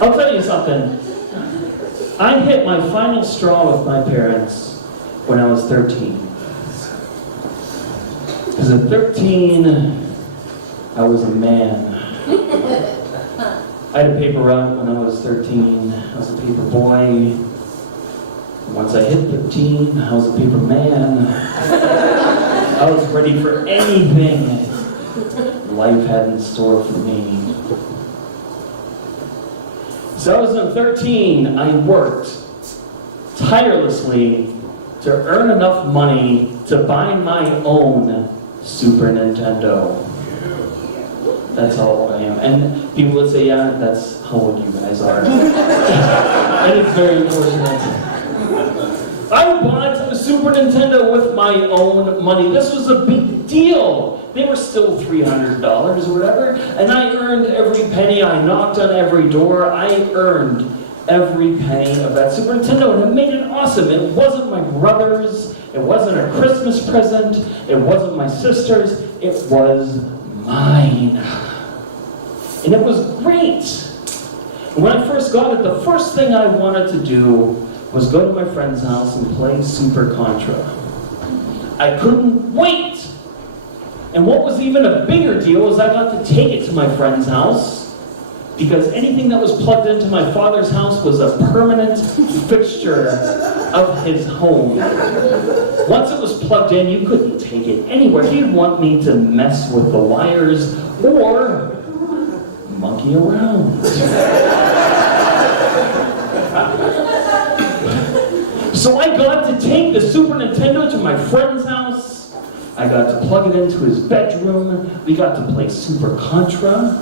I'll tell you something. I hit my final straw with my parents when I was 13. Because at 13, I was a man. I had a paper route when I was 13. I was a paper boy. Once I hit 15, I was a paper man. I was ready for anything life had in store for me. So I was in 13, I worked tirelessly to earn enough money to buy my own Super Nintendo. That's how old I am. And people would say, yeah, that's how old you guys are. And it's very unfortunate. I bought a Super Nintendo with my own money. This was a big deal. They were still $300 or whatever. And I earned every penny. I knocked on every door. I earned every penny of that Super Nintendo, and it made it awesome. It wasn't my brother's. It wasn't a Christmas present. It wasn't my sister's. It was mine. And it was great. And when I first got it, the first thing I wanted to do was go to my friend's house and play Super Contra. I couldn't wait. And what was even a bigger deal was I got to take it to my friend's house, because anything that was plugged into my father's house was a permanent fixture of his home. Once it was plugged in, you couldn't take it anywhere. He'd want me to mess with the wires or monkey around. So I got to take the Super Nintendo to my friend's house. I got to plug it into his bedroom. We got to play Super Contra.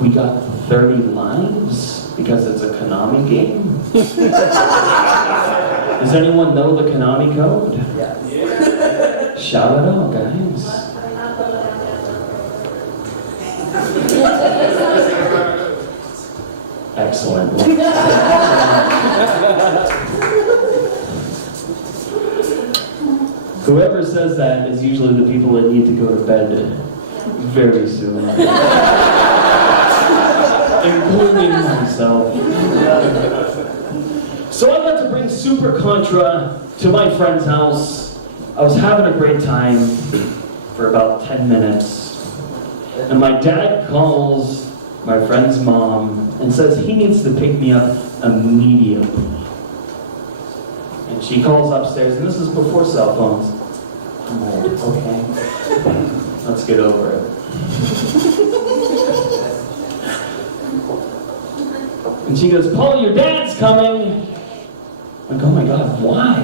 We got 30 lives because it's a Konami game. Does anyone know the Konami code? Yeah. Shout it out, guys. Excellent. Whoever says that is usually the people that need to go to bed very soon. Including myself. So I got to bring Super Contra to my friend's house. I was having a great time for about 10 minutes. And my dad calls my friend's mom and says he needs to pick me up immediately. And she calls upstairs, and this is before cell phones. I'm like, okay, let's get over it. And she goes, Paul, your dad's coming. I'm like, oh my God, why?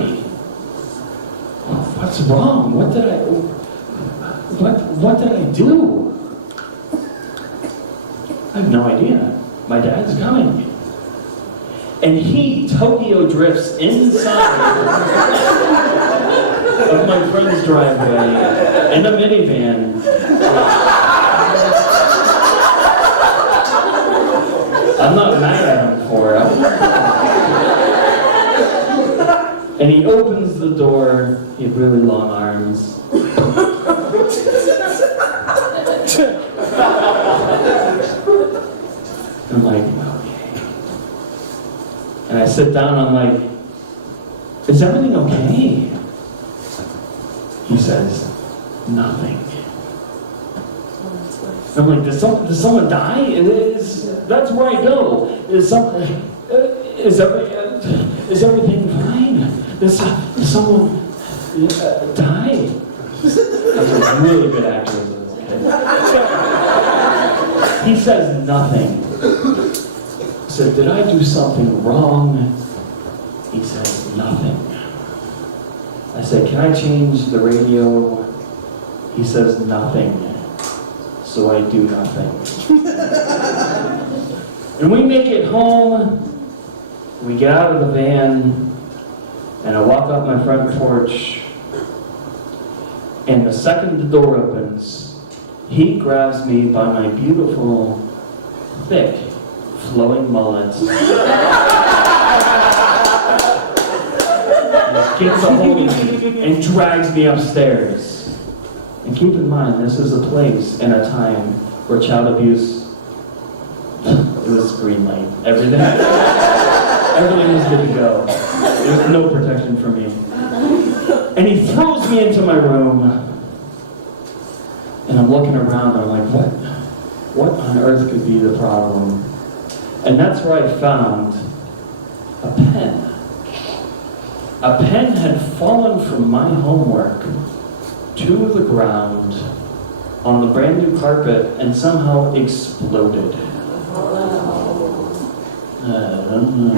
What's wrong? What did I do? I have no idea. My dad's coming. And he Tokyo drifts inside of my friend's driveway in a minivan. I'm not mad at him for it. And he opens the door. He had really long arms. I'm like, okay. And I sit down, I'm like, is everything okay? He says, nothing. I'm like, did someone die? That's where I go. Is everything fine? Did someone die? That's a really good actor. He says nothing. I said, did I do something wrong? He says nothing. I said, can I change the radio? He says nothing. So I do nothing. And we make it home. We get out of the van, and I walk up my front porch, and the second the door opens, he grabs me by my beautiful, thick, flowing mullets. Gets a hold of me and drags me upstairs. And keep in mind, this is a place and a time where child abuse it was green light. Everything was good to go. There was no protection for me. And he throws me into my room, and I'm looking around, and I'm like, what on earth could be the problem? And that's where I found a pen. A pen had fallen from my homework to the ground on the brand new carpet and somehow exploded. I don't know.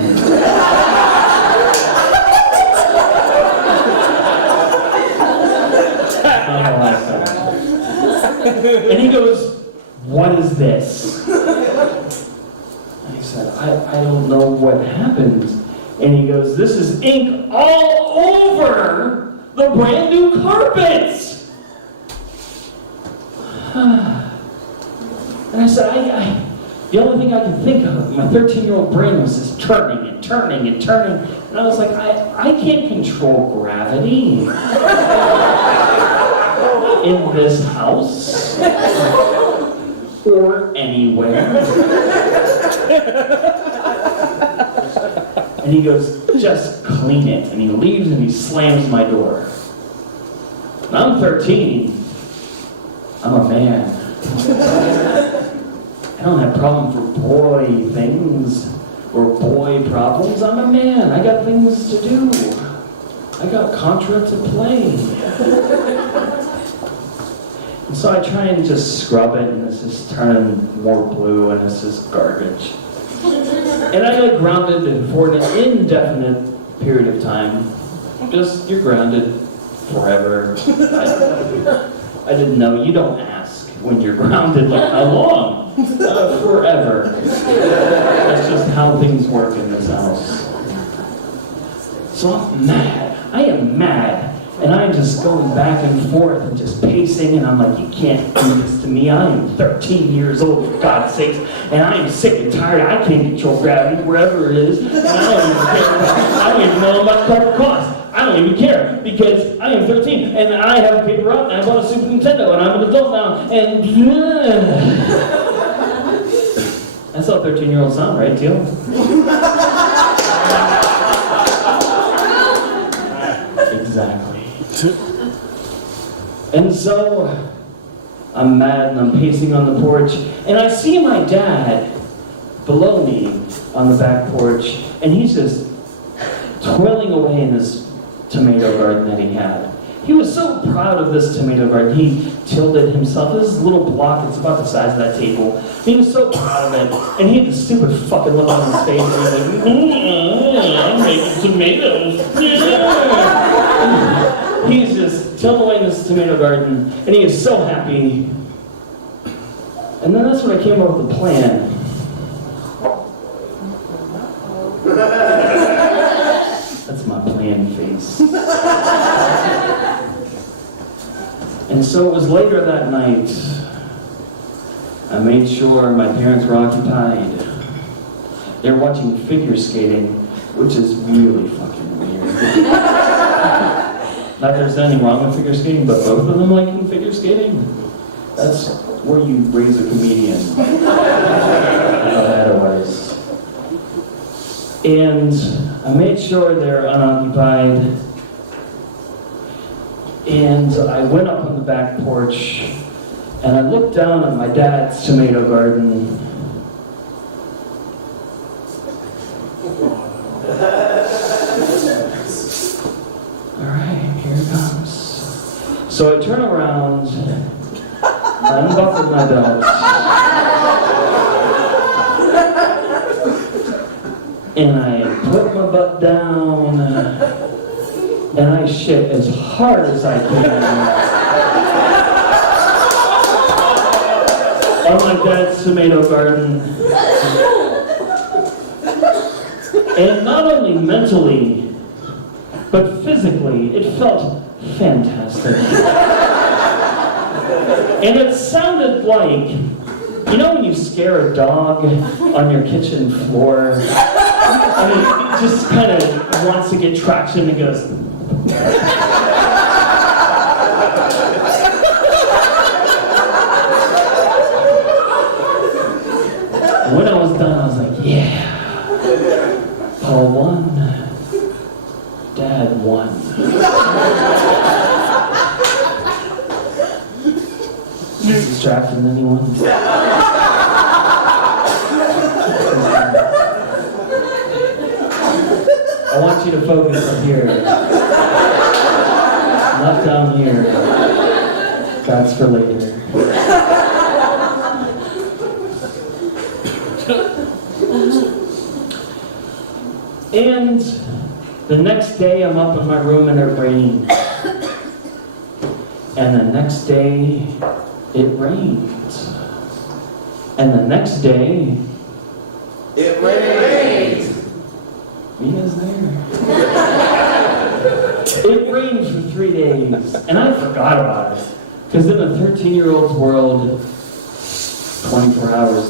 And he goes, "What is this?" And I said, I don't know what happened. And he goes, "This is ink all over the brand new carpets." And I said, the only thing I could think of, my 13-year-old brain was just turning and turning and turning. And I was like, I can't control gravity in this house or anywhere. And he goes, "Just clean it." And he leaves and he slams my door. And I'm 13. I'm a man. I don't have problem for boy things or boy problems. I'm a man. I got things to do. I got Contra to play. And so I try and just scrub it, and it's just turning more blue, and it's just garbage. And I got grounded for an indefinite period of time. Just, you're grounded forever. I didn't know. You don't ask when you're grounded, like, how long? Forever. That's just how things work in this house. So I'm mad. I am mad. And I'm just going back and forth and just pacing, and I'm like, you can't do this to me. I am 13 years old, for God's sakes, and I am sick and tired. I can't control gravity wherever it is, and I don't even care. I don't even know how much carpet costs. I don't even care, because I am 13, and I have a paper route, and I bought a Super Nintendo, and I'm an adult now, and that's how 13-year-olds sound, right, Teal? Exactly. And so, I'm mad and I'm pacing on the porch, and I see my dad below me on the back porch, and he's just toiling away in this tomato garden that he had. He was so proud of this tomato garden. He tilled it himself. This is a little block, it's about the size of that table. He was so proud of it, and he had this stupid fucking look on his face, and he was like, I'm making tomatoes. Yeah. He's just tilling away in this tomato garden, and he is so happy. And then that's when I came up with a plan. That's my plan face. And so it was later that night, I made sure my parents were occupied. They're watching figure skating, which is really fucking weird. Not that there's anything wrong with figure skating, but both of them liking figure skating? That's where you raise a comedian. Otherwise. And I made sure they're unoccupied. And I went up on the back porch, and I looked down at my dad's tomato garden. So I turn around, I unbuckled my belt, and I put my butt down, and I shit as hard as I can on my dad's tomato garden. And not only mentally, but physically, it felt fantastic. And it sounded like, you know when you scare a dog on your kitchen floor, and it just kind of wants to get traction and goes, when I was done, Paul won. Dad won. He's distracting anyone? I want you to focus up here. Not down here. That's for later. And the next day I'm up in my room and it rained. And the next day it rained. And the next day it rained. Mia's there. It rained for 3 days, and I forgot about it. Because in a 13-year-old's world, 24 hours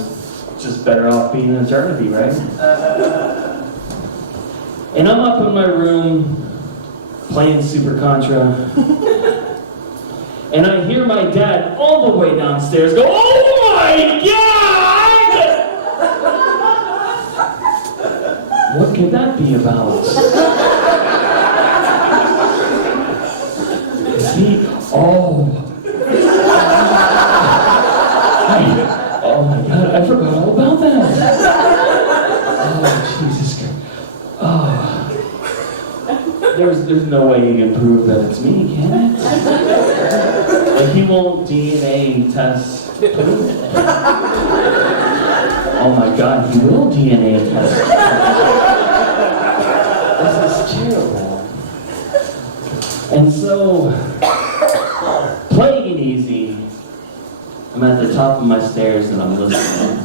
just better off being an eternity, right? And I'm up in my room playing Super Contra, and I hear my dad all the way downstairs go, "Oh my God!" What could that be about? Is he? Oh my God! I forgot all about that. Oh Jesus Christ! Oh, there's no way he can prove that it's me, can it? Like he won't DNA test prove it. Oh my God! He will DNA test. This is terrible. And so, playing it easy, I'm at the top of my stairs and I'm listening.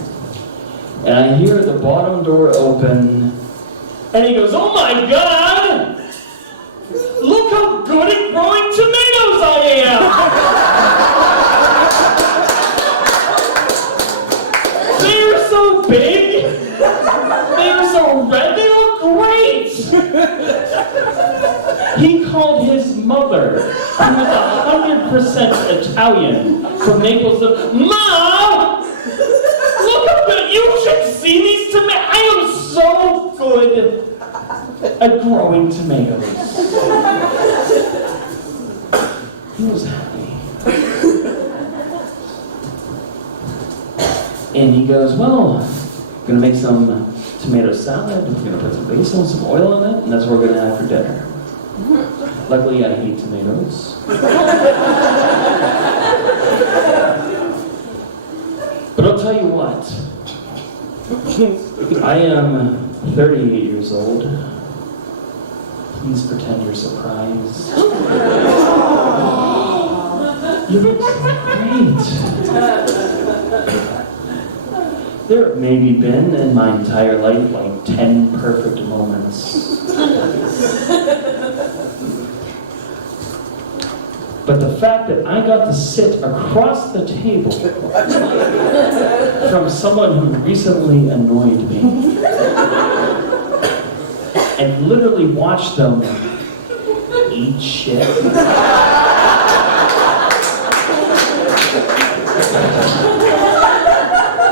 And I hear the bottom door open, and he goes, "Oh my God! Look how good at growing tomatoes I am! They are so big! They are so red, they look great!" He called his mother, who was 100% Italian, from Naples, "Mom! Look how good, you should see these tomatoes! I am so good at growing tomatoes." He was happy. And he goes, "Well, I'm gonna make some tomato salad, we're gonna put some basil and some oil in it, and that's what we're gonna have for dinner." Luckily, I hate tomatoes. But I'll tell you what, I am 38 years old. Please pretend you're surprised. You look so great. There have maybe been in my entire life like 10 perfect moments. But the fact that I got to sit across the table from someone who recently annoyed me and literally watch them eat shit.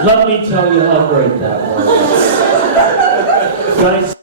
Let me tell you how great that was. Guys,